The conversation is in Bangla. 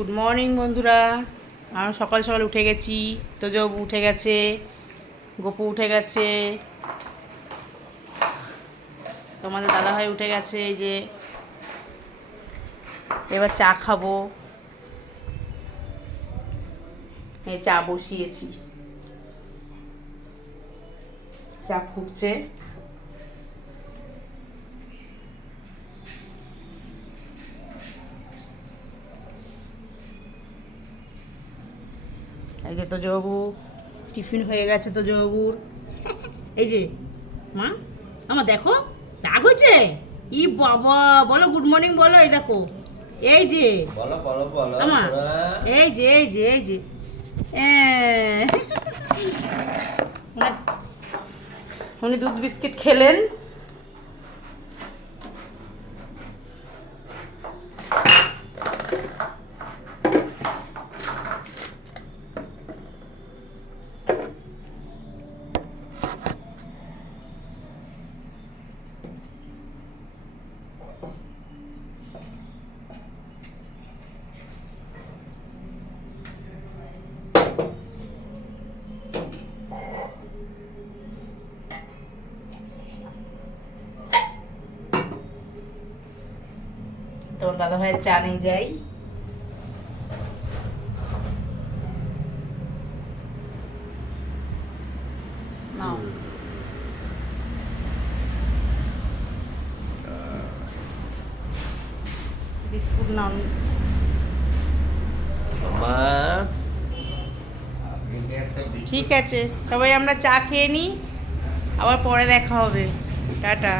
গুড মর্নিং বন্ধুরা। আমি সকাল সকাল উঠে গেছি। তোজব উঠে গেছে, গপু উঠে গেছে, তোমাদের দাদাভাই উঠে গেছে। এই যে এবার চা খাবো। এই চা বসিয়েছি, চা ফুটছে। এই যে তোজবাবু টিফিন হয়ে গেছে তোজবাবুর। এই যে মা আমার দেখো রাগ হচ্ছে। ই বাবা, বলো গুড মর্নিং বলো। এই দেখো, এই যে বলো বলো বলো আমা, এই যে এই যে এই যে উনি দুধ বিস্কিট খেলেন। তোমার দাদা ভাইয়ের চা নিয়ে যাই। নাও বিস্কুট নাও। মা ঠিক আছে, সবাই আমরা চা খেয়ে নিই, আবার পরে দেখা হবে। টাটা।